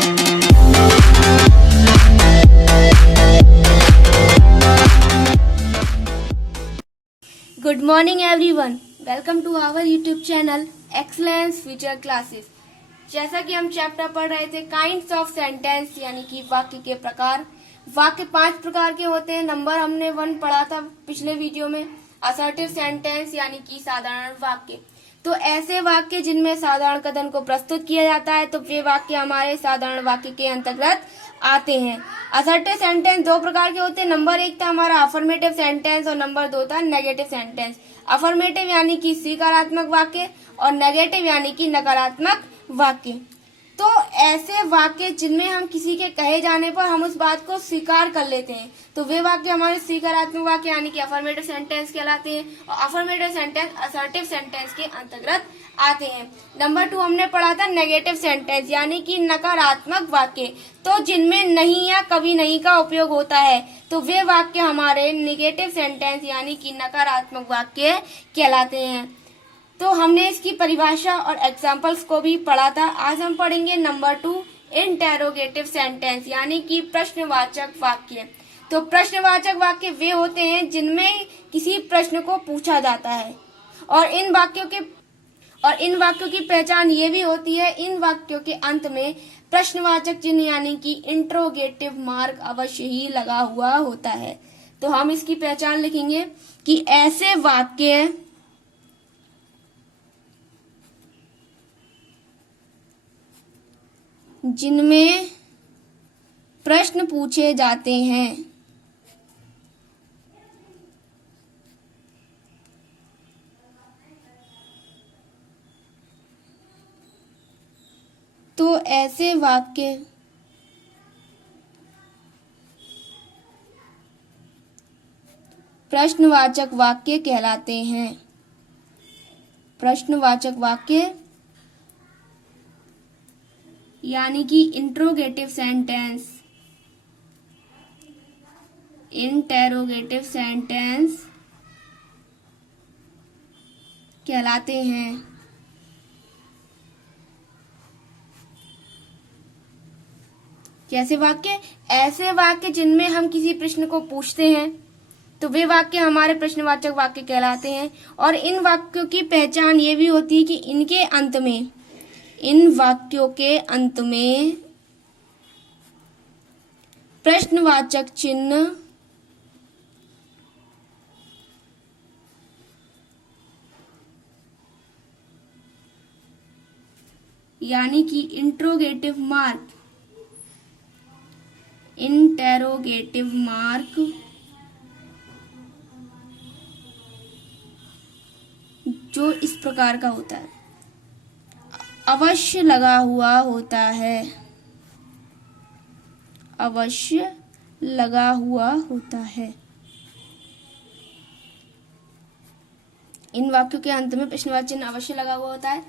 Good morning everyone. Welcome to our YouTube channel Excellence Future Classes. जैसा कि हम chapter पढ़ रहे थे काइंड्स ऑफ सेंटेंस यानी कि वाक्य के प्रकार। वाक्य 5 प्रकार के होते हैं। नंबर हमने 1 पढ़ा था पिछले वीडियो में। असर्टिव सेंटेंस यानी कि साधारण वाक्य। तो ऐसे वाक्य जिनमें साधारण कथन को प्रस्तुत किया जाता है तो वे वाक्य हमारे साधारण वाक्य के अंतर्गत आते हैं। असर्टिव सेंटेंस 2 प्रकार के होते हैं। नंबर 1 था हमारा अफर्मेटिव सेंटेंस और नंबर 2 था नेगेटिव सेंटेंस। अफर्मेटिव यानी कि सकारात्मक वाक्य और नेगेटिव यानी कि नकारात्मक वाक्य। तो ऐसे वाक्य जिनमें हम किसी के कहे जाने पर हम उस बात को स्वीकार कर लेते हैं तो वे वाक्य हमारे सकारात्मक वाक्य यानी कि अफर्मेटिव सेंटेंस कहलाते हैं और अफर्मेटिव सेंटेंस असर्टिव सेंटेंस के अंतर्गत आते हैं। नंबर 2 हमने पढ़ा था नेगेटिव सेंटेंस यानी कि नकारात्मक वाक्य। तो जिनमें नहीं या कभी नहीं का उपयोग होता है तो वे वाक्य हमारे नेगेटिव सेंटेंस यानी कि नकारात्मक वाक्य कहलाते हैं। तो हमने इसकी परिभाषा और एग्जाम्पल्स को भी पढ़ा था। आज हम पढ़ेंगे नंबर 2 इंटेरोगेटिव सेंटेंस यानी कि प्रश्नवाचक वाक्य। तो प्रश्नवाचक वाक्य वे होते हैं जिनमें किसी प्रश्न को पूछा जाता है और इन वाक्यों की पहचान ये भी होती है इन वाक्यों के अंत में प्रश्नवाचक चिन्ह यानी कि इंट्रोगेटिव मार्क अवश्य ही लगा हुआ होता है। तो हम इसकी पहचान लिखेंगे कि ऐसे वाक्य जिनमें प्रश्न पूछे जाते हैं तो ऐसे वाक्य प्रश्नवाचक वाक्य कहलाते हैं। प्रश्नवाचक वाक्य यानी कि इंट्रोगेटिव सेंटेंस इंटेरोगेटिव सेंटेंस कहलाते हैं। कैसे वाक्य? ऐसे वाक्य जिनमें हम किसी प्रश्न को पूछते हैं तो वे वाक्य हमारे प्रश्नवाचक वाक्य कहलाते हैं और इन वाक्यों की पहचान ये भी होती है कि इन वाक्यों के अंत में प्रश्नवाचक चिन्ह यानी कि इंट्रोगेटिव मार्क जो इस प्रकार का होता है अवश्य लगा हुआ होता है। अवश्य लगा हुआ होता है। इन वाक्यों के अंत में प्रश्नवाचक चिन्ह अवश्य लगा हुआ होता है।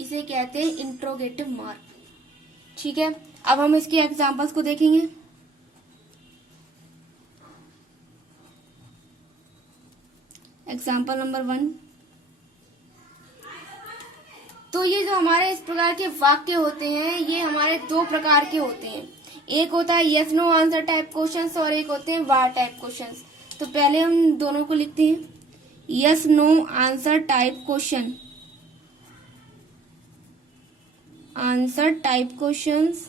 इसे कहते हैं इंट्रोगेटिव मार्क। ठीक है, अब हम इसके एग्जांपल्स को देखेंगे। Example number 1। तो ये जो हमारे इस प्रकार के वाक्य होते हैं ये हमारे 2 प्रकार के होते हैं। एक होता है yes no answer type questions और एक होते हैं वार टाइप क्वेश्चंस। तो पहले हम दोनों को लिखते हैं। Yes no answer type question, answer type questions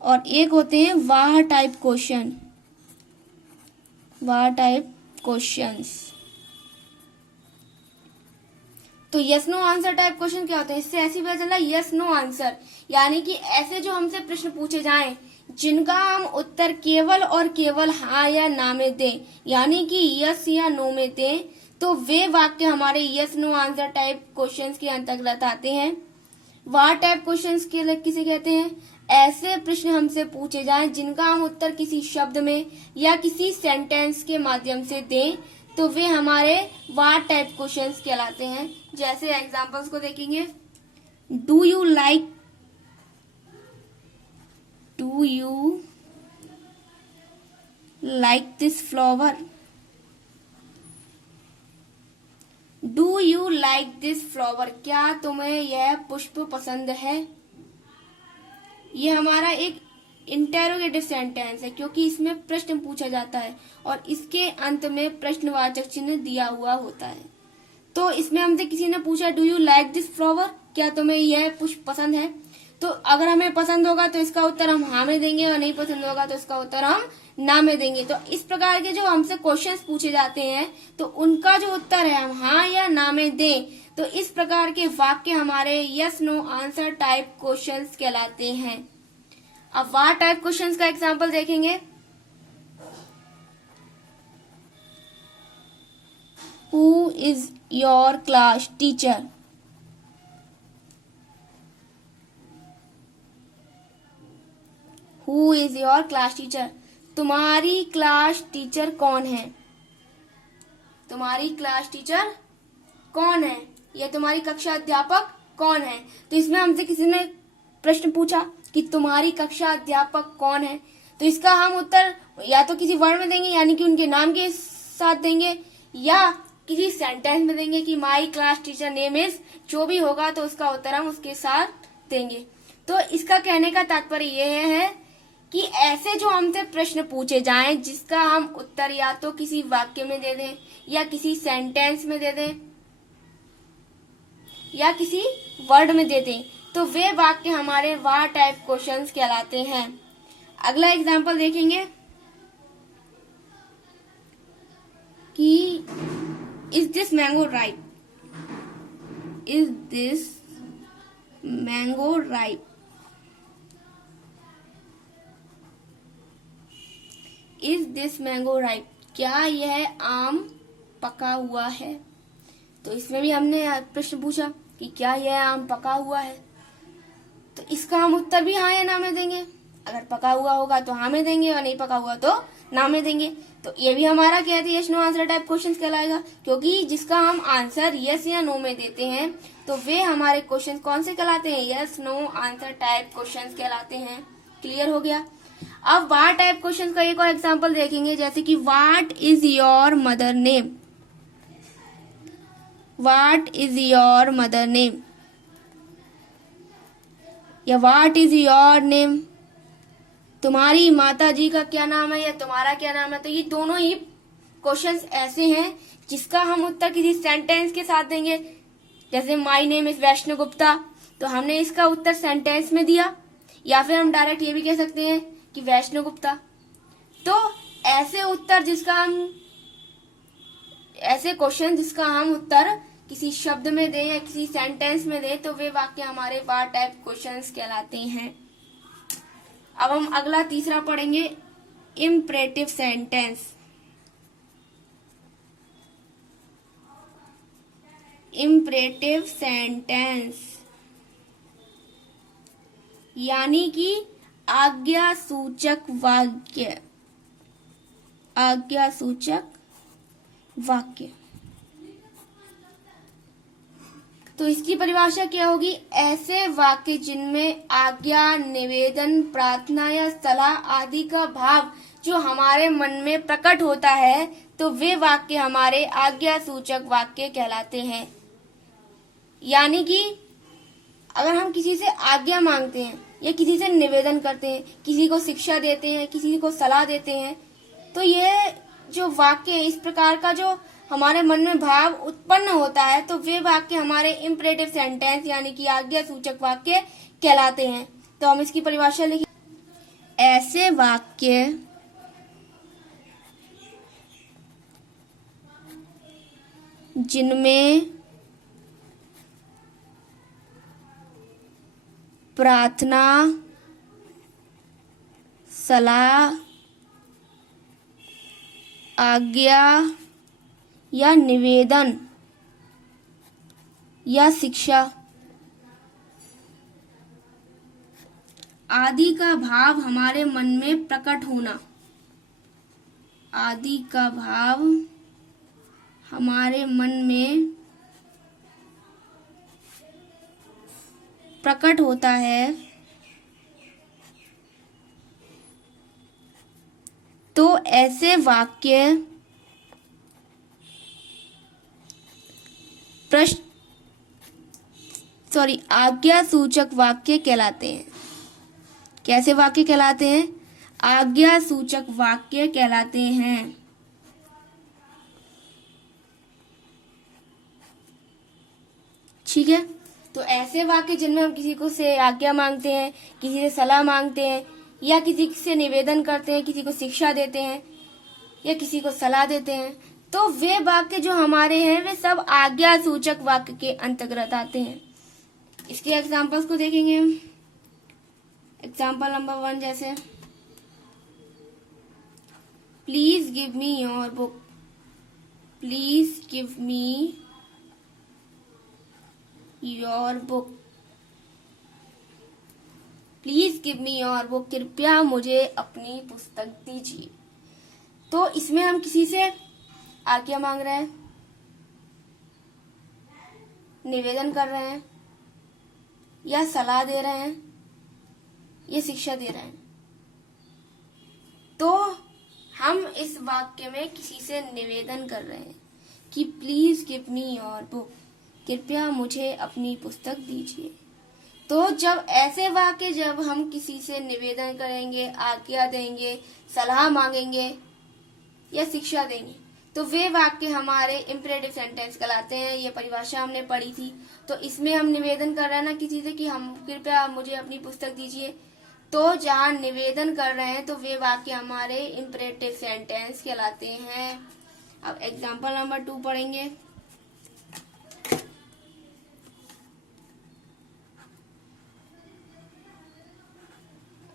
और एक होते हैं wh type question, wh type questions. तो yes no answer type question क्या होता है? इससे ऐसी पता चला यस नो आंसर यानी कि ऐसे जो हमसे प्रश्न पूछे जाएं जिनका हम उत्तर केवल और केवल हाँ या ना में दें यानी कि यस या नो में दें तो वे वाक्य हमारे yes no answer type questions के अंतर्गत आते हैं। वाह टाइप क्वेश्चंस के किसे कहते हैं? ऐसे प्रश्न हमसे पूछे जाएं जिनका हम उत्तर किसी शब्द में या किसी सेंटेंस के माध्यम से दें तो वे हमारे वाह टाइप क्वेश्चंस कहलाते हैं। जैसे एग्जांपल्स को देखेंगे। Do you like this flower? Do you like this flower, क्या तुम्हें यह पुष्प पसंद है। ये हमारा एक इंटेरोगेटिव सेंटेंस है क्योंकि इसमें प्रश्न पूछा जाता है और इसके अंत में प्रश्नवाचक चिन्ह दिया हुआ होता है। तो इसमें हमसे किसी ने पूछा do you like this flower, क्या तुम्हें यह पुष्प पसंद है। तो अगर हमें पसंद होगा तो इसका उत्तर हम हाँ में देंगे और नहीं पसंद होगा तो इसका उत्तर हम ना में देंगे। तो इस प्रकार के जो हमसे क्वेश्चंस पूछे जाते हैं तो उनका जो उत्तर है हम हाँ या ना में दें। तो इस प्रकार के वाक्य हमारे yes no answer type questions कहलाते हैं। अब वाट टाइप क्वेश्चंस का एग्जांपल देखेंगे। Who is your class teacher, who is your class teacher, तुम्हारी क्लास टीचर कौन है। तुम्हारी क्लास टीचर कौन है या तुम्हारी कक्षा अध्यापक कौन है। तो इसमें हमसे किसी ने प्रश्न पूछा कि तुम्हारी कक्षा अध्यापक कौन है, तो इसका हम उत्तर या तो किसी वर्ड में देंगे यानी कि उनके नाम के साथ देंगे या किसी सेंटेंस में देंगे कि my class teacher name is, जो भी होगा तो उसका उत्तर हम उसके साथ देंगे। तो इसका कहने का तात्पर्य यह है कि ऐसे जो हमसे प्रश्न पूछे जाएं जिसका हम उत्तर या तो किसी वाक्य में दे दें या किसी सेंटेंस में दे दें या किसी वर्ड में दे दें, तो वे वाक्य हमारे वाह टाइप क्वेश्चंस कहलाते हैं। अगला एग्जांपल देखेंगे कि is this mango ripe, is this mango ripe, is this mango ripe, क्या यह आम पका हुआ है। तो इसमें भी हमने प्रश्न पूछा कि क्या यह आम पका हुआ है, तो इसका हम उत्तर भी हाँ या ना में देंगे। अगर पका हुआ होगा तो हाँ में देंगे और नहीं पका हुआ तो ना में देंगे। तो ये भी हमारा क्या है yes no answer type question कहलाएगा क्योंकि जिसका हम आंसर यस या नो में देते हैं तो वे हमारे क्वेश्चन कौन से कहलाते हैं, yes no answer type question कहलाते हैं। क्लियर हो गया। अब वाट टाइप क्वेश्चन का एक और एग्जाम्पल देखेंगे, जैसे कि what is your mother name, what is your mother name या वाट इज योर नेम, तुम्हारी माता जी का क्या नाम है या तुम्हारा क्या नाम है। तो ये दोनों ही क्वेश्चंस ऐसे हैं जिसका हम उत्तर किसी सेंटेंस के साथ देंगे। जैसे माय नेम इज वैष्णव गुप्ता, तो हमने इसका उत्तर सेंटेंस में दिया या फिर हम डायरेक्ट ये भी कह सकते हैं कि वैष्णव गुप्ता। तो ऐसे उत्तर जिसका हम ऐसे क्वेश्चन जिसका हम उत्तर किसी शब्द में दें या किसी सेंटेंस में दें तो वे वाक्य हमारे वाट टाइप क्वेश्चंस कहलाते हैं। अब हम अगला तीसरा पढ़ेंगे इम्परेटिव सेंटेंस। इम्परेटिव सेंटेंस यानी कि आज्ञा सूचक वाक्य, आज्ञा सूचक वाक्य। तो इसकी परिभाषा क्या होगी, ऐसे वाक्य जिनमें आज्ञा, निवेदन, प्रार्थना या सलाह आदि का भाव जो हमारे मन में प्रकट होता है तो वे वाक्य हमारे आज्ञा सूचक वाक्य कहलाते हैं। यानी कि अगर हम किसी से आज्ञा मांगते हैं या किसी से निवेदन करते हैं, किसी को शिक्षा देते हैं, किसी को सलाह देते हैं, तो ये जो वाक्य है इस प्रकार का जो हमारे मन में भाव उत्पन्न होता है तो वे वाक्य हमारे इम्परेटिव सेंटेंस यानी कि आज्ञा सूचक वाक्य कहलाते हैं। तो हम इसकी परिभाषा लिखें, ऐसे वाक्य जिनमें प्रार्थना, सलाह, आज्ञा या निवेदन या शिक्षा आदि का भाव हमारे मन में प्रकट होना, आदि का भाव हमारे मन में प्रकट होता है तो ऐसे वाक्य आज्ञा सूचक वाक्य कहलाते हैं। कैसे वाक्य कहलाते हैं? आज्ञा सूचक वाक्य कहलाते हैं। ठीक है, तो ऐसे वाक्य जिनमें हम किसी को से आज्ञा मांगते हैं, किसी से सलाह मांगते हैं, या किसी से निवेदन करते हैं, किसी को शिक्षा देते हैं या किसी को सलाह देते हैं, तो वे वाक्य जो हमारे हैं वे सब आज्ञा सूचक वाक्य के अंतर्गत आते हैं। इसके एग्जांपल्स को देखेंगे हम। एग्जांपल नंबर 1 जैसे please give me your book. Please give me your book. Please give me your book, कृपया मुझे अपनी पुस्तक दीजिए। तो इसमें हम किसी से आज्ञा मांग रहे हैं, निवेदन कर रहे हैं, या सलाह दे रहे हैं, या शिक्षा दे रहे हैं। तो हम इस वाक्य में किसी से निवेदन कर रहे हैं कि please give me your book, कृपया मुझे अपनी पुस्तक दीजिए। तो जब ऐसे वाक्य जब हम किसी से निवेदन करेंगे, आज्ञा देंगे, सलाह मांगेंगे या शिक्षा देंगे, तो वे वाक्य हमारे इम्परेटिव सेंटेंस कहलाते हैं। ये परिभाषा हमने पढ़ी थी। तो इसमें हम निवेदन कर रहे हैं ना किसी से कि हम कृपया मुझे अपनी पुस्तक दीजिए। तो जहाँ निवेदन कर रहे हैं तो वे वाक्य हमारे इम्परेटिव सेंटेंस कहलाते हैं। अब एग्जाम्पल नंबर 2 पढ़ेंगे।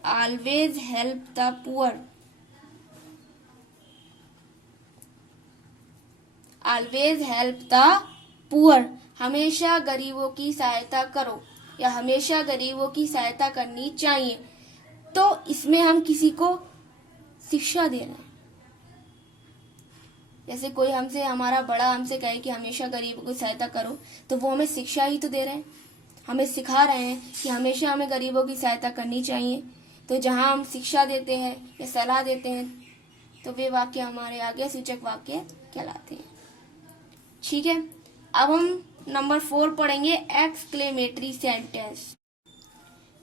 Always help the poor. Always help the poor, हमेशा गरीबों की सहायता करो या हमेशा गरीबों की सहायता करनी चाहिए। तो इसमें हम किसी को शिक्षा दे रहे हैं। जैसे कोई हमसे, हमारा बड़ा हमसे कहे कि हमेशा गरीबों की सहायता करो, तो वो हमें शिक्षा ही तो दे रहे हैं, हमें सिखा रहे हैं कि हमेशा हमें गरीबों की सहायता करनी चाहिए। तो जहां हम शिक्षा देते हैं या सलाह देते हैं तो वे वाक्य हमारे आज्ञा सूचक वाक्य कहलाते हैं। ठीक है, अब हम नंबर 4 पढ़ेंगे, एक्सक्लेमेटरी सेंटेंस।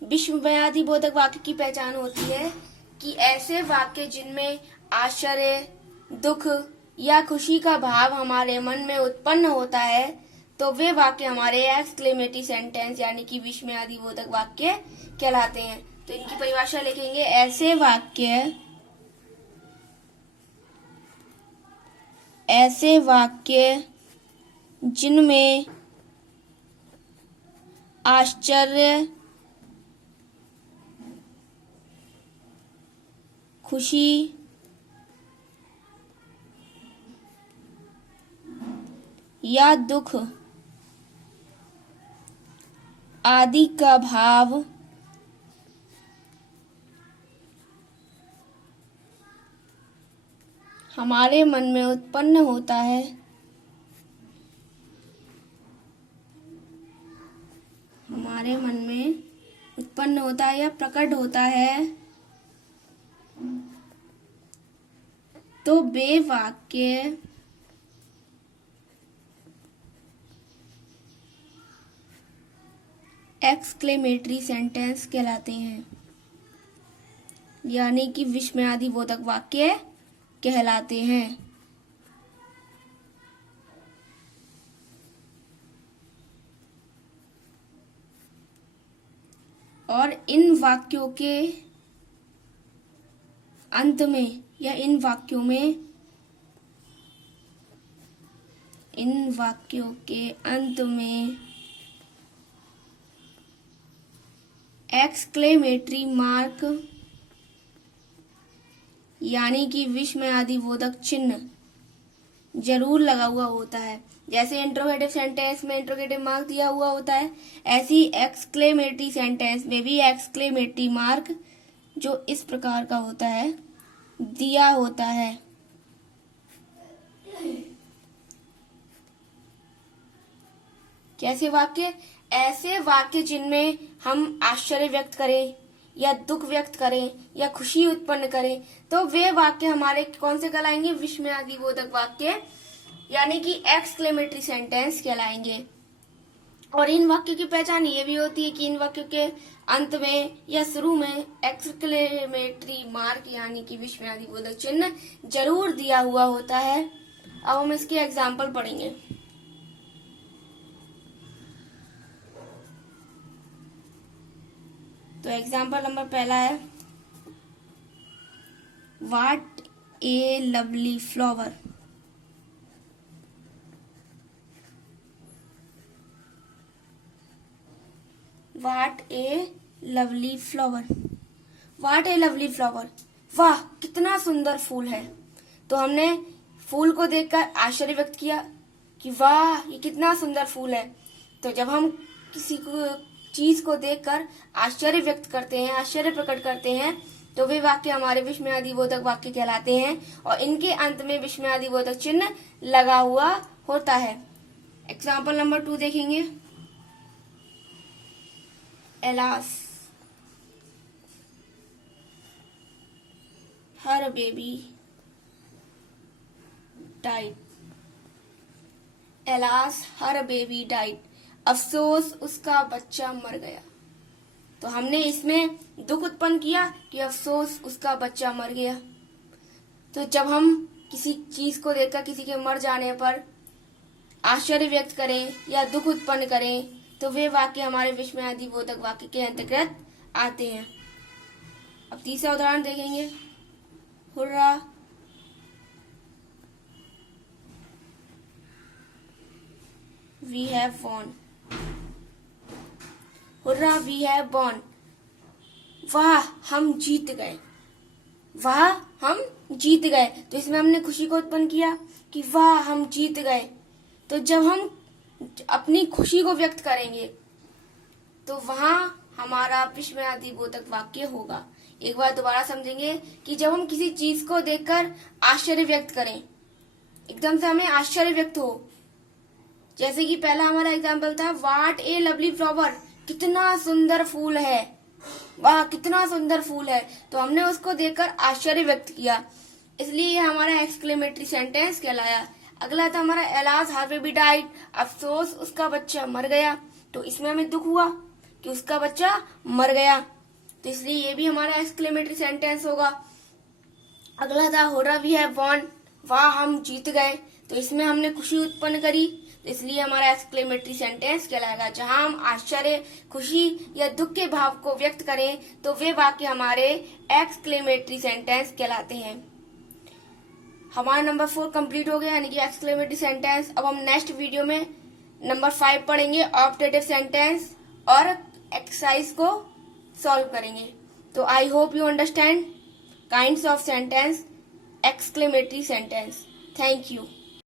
विस्मयादिबोधक वाक्य की पहचान होती है कि ऐसे वाक्य जिनमें आश्चर्य, दुख या खुशी का भाव हमारे मन में उत्पन्न होता है, तो वे वाक्य हमारे एक्सक्लेमेटरी सेंटेंस यानी कि विस्मयादिबोधक वाक्य कहलाते हैं। तो इनकी परिभाषा लिखेंगे, ऐसे वाक्य जिनमें आश्चर्य, खुशी या दुख आदि का भाव हमारे मन में उत्पन्न होता है, हमारे मन में उत्पन्न होता है या प्रकट होता है, तो वे वाक्य एक्सक्लेमेटरी सेंटेंस कहलाते हैं, यानी कि विस्मयादिबोधक वाक्य कहलाते हैं। और इन वाक्यों के अंत में या इन वाक्यों के अंत में एक्सक्लेमेटरी मार्क यानी कि विस्मयादिबोधक चिन्ह जरूर लगा हुआ होता है। जैसे इंट्रोगेटिव सेंटेंस में इंट्रोगेटिव मार्क दिया हुआ होता है, ऐसी एक्सक्लेमेटरी सेंटेंस में भी एक्सक्लेमेटरी मार्क जो इस प्रकार का होता है दिया होता है। कैसे वाक्य? ऐसे वाक्य जिनमें हम आश्चर्य व्यक्त करें या दुख व्यक्त करें या खुशी उत्पन्न करें, तो वे वाक्य हमारे कौन से कहलाएंगे? विस्मयादिबोधक वाक्य यानी कि एक्सक्लेमेटरी सेंटेंस कहलाएंगे। और इन वाक्यों की पहचान ये भी होती है कि इन वाक्यों के अंत में या शुरू में एक्सक्लेमेटरी मार्क यानी कि विस्मयादिबोधक चिन्ह जरूर दिया हुआ होता है। अब हम इसके एग्जाम्पल पढ़ेंगे। तो एग्जाम्पल नंबर पहला है, what A lovely flower. What A lovely flower. What A lovely flower, वाह कितना सुंदर फूल है। तो हमने फूल को देखकर आश्चर्य व्यक्त किया कि वाह ये कितना सुंदर फूल है। तो जब हम किसी को चीज को देखकर आश्चर्य व्यक्त करते हैं, आश्चर्य प्रकट करते हैं, तो वे वाक्य हमारे विस्मयादिबोधक वाक्य कहलाते हैं और इनके अंत में विस्मयादिबोधक चिन्ह लगा हुआ होता है। एग्जाम्पल नंबर 2 देखेंगे। Alas, her baby died. Alas, her baby died. अफसोस उसका बच्चा मर गया। तो हमने इसमें दुख उत्पन्न किया कि अफसोस उसका बच्चा मर गया। तो जब हम किसी चीज को देखकर किसी के मर जाने पर आश्चर्य व्यक्त करें या दुख उत्पन्न करें, तो वे वाक्य हमारे विस्मयादिबोधक वाक्य के अंतर्गत आते हैं। अब तीसरा उदाहरण देखेंगे। Hurrah, we have won. Hurrah, we have won, वाह हम जीत गए। वाह हम जीत गए। तो इसमें हमने खुशी को उत्पन्न किया कि वाह हम जीत गए। तो जब हम अपनी खुशी को व्यक्त करेंगे तो वहां हमारा विस्मयादिबोधक वाक्य होगा। एक बार दोबारा समझेंगे कि जब हम किसी चीज को देखकर आश्चर्य व्यक्त करें, एकदम से हमें आश्चर्य व्यक्त हो, जैसे कि पहला हमारा एग्जाम्पल था, व्हाट ए लवली फ्लावर, कितना सुंदर फूल है, वाह कितना सुंदर फूल है। तो हमने उसको देखकर आश्चर्य व्यक्त किया, इसलिए ये हमारा एक्सक्लेमेटरी सेंटेंस कहलाया। अगला था हमारा एलास हर बेबी डाइड, अफसोस उसका बच्चा मर गया। तो इसमें हमें दुख हुआ कि उसका बच्चा मर गया, तो इसलिए ये भी हमारा एक्सक्लेमेटरी सेंटेंस होगा। अगला था हुर्रा वी हैव वॉन, वाह हम जीत गए। तो इसमें हमने खुशी उत्पन्न करी, तो इसलिए हमारा एक्सक्लेमेटरी सेंटेंस कहलाएगा। जहां हम आश्चर्य, खुशी या दुख के भाव को व्यक्त करें तो वे वाक्य हमारे एक्सक्लेमेटरी सेंटेंस कहलाते हैं। हमारा नंबर 4 कंप्लीट हो गया, यानी कि एक्सक्लेमेटरी सेंटेंस। अब हम नेक्स्ट वीडियो में नंबर 5 पढ़ेंगे, ऑप्टेटिव सेंटेंस, और एक्सरसाइज को सॉल्व करेंगे। तो I hope you understand kinds of sentence, exclamatory sentence. Thank you.